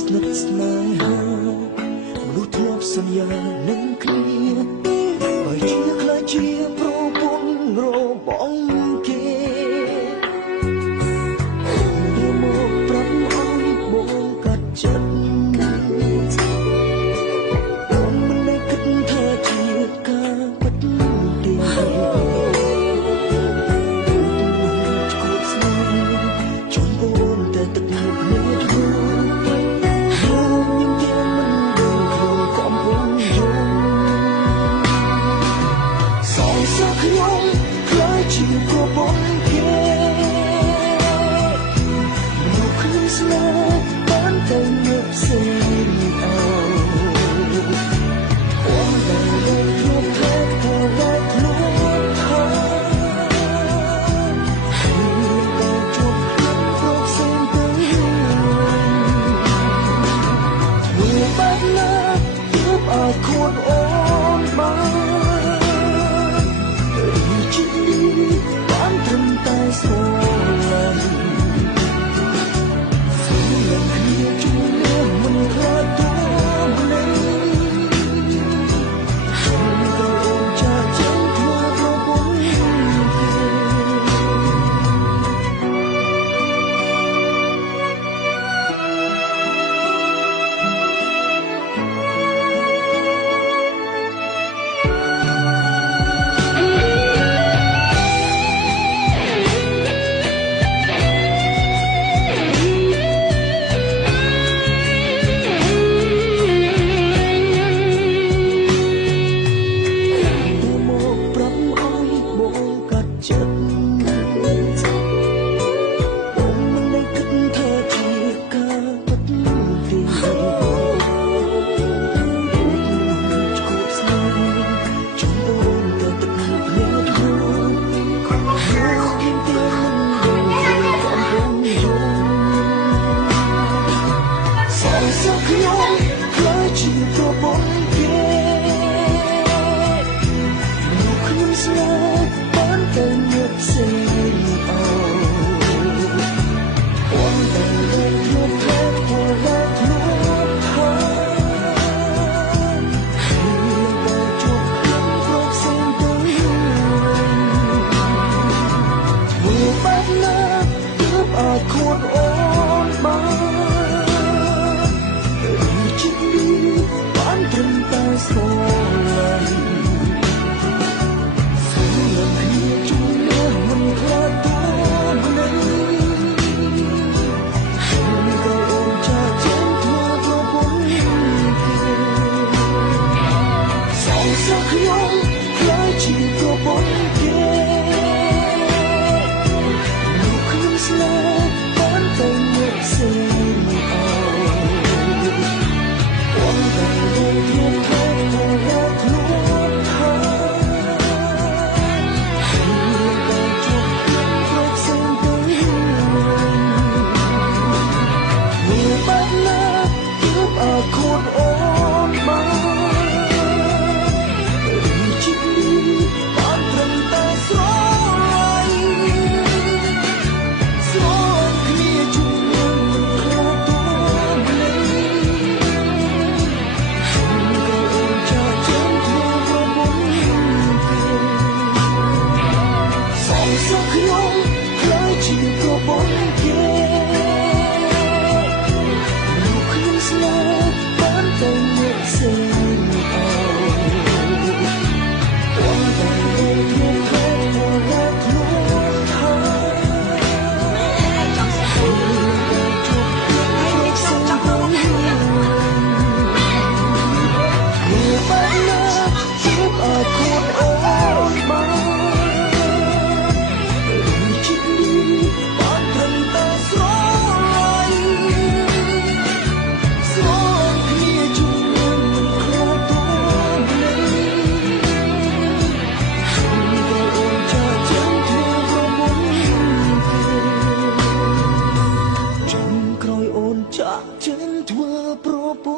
ស្និទ្ធស្នេហាមនុស្សធ្លាប់សន្យានឹងគ្នាបើជាខ្លាចជាប្រពន្ធរបស់គេdiaមកប្រាប់ឲ្យបងកាត់ចិត្តបងមិនได้គិតថាជាការពិតទេជូនអូនតែទឹកមុខនេះខួនអូនបានជីវិតបានត្រឹមតែស្រឡាញ់គ្នាជួយមិនខ្លាចទៅនេះហើយក៏អូនចាចឹងធ្វើប្រពន្ធខួនអូនបានជីវិតបានត្រឹមតែស្រឡាញ់គ្នាជួយមិនខ្លាចទៅនេះហើយក៏អូនចាចឹងធ្វើប្រពន្ធសងសឹកខ្ញុំខ្លាចជាប្រពន្ធគេខួនអូនបានជីវិតបានត្រឹមតែស្រឡាញ់គ្នាជួយមិនខ្លាចទៅនេះហើយក៏អូនចាចឹងធ្វើប្រពន្ធសងសឹកខ្ញុំខ្លាចជាប្រពន្ធគេចាក់ចេញធ្វើប្រពន្ធ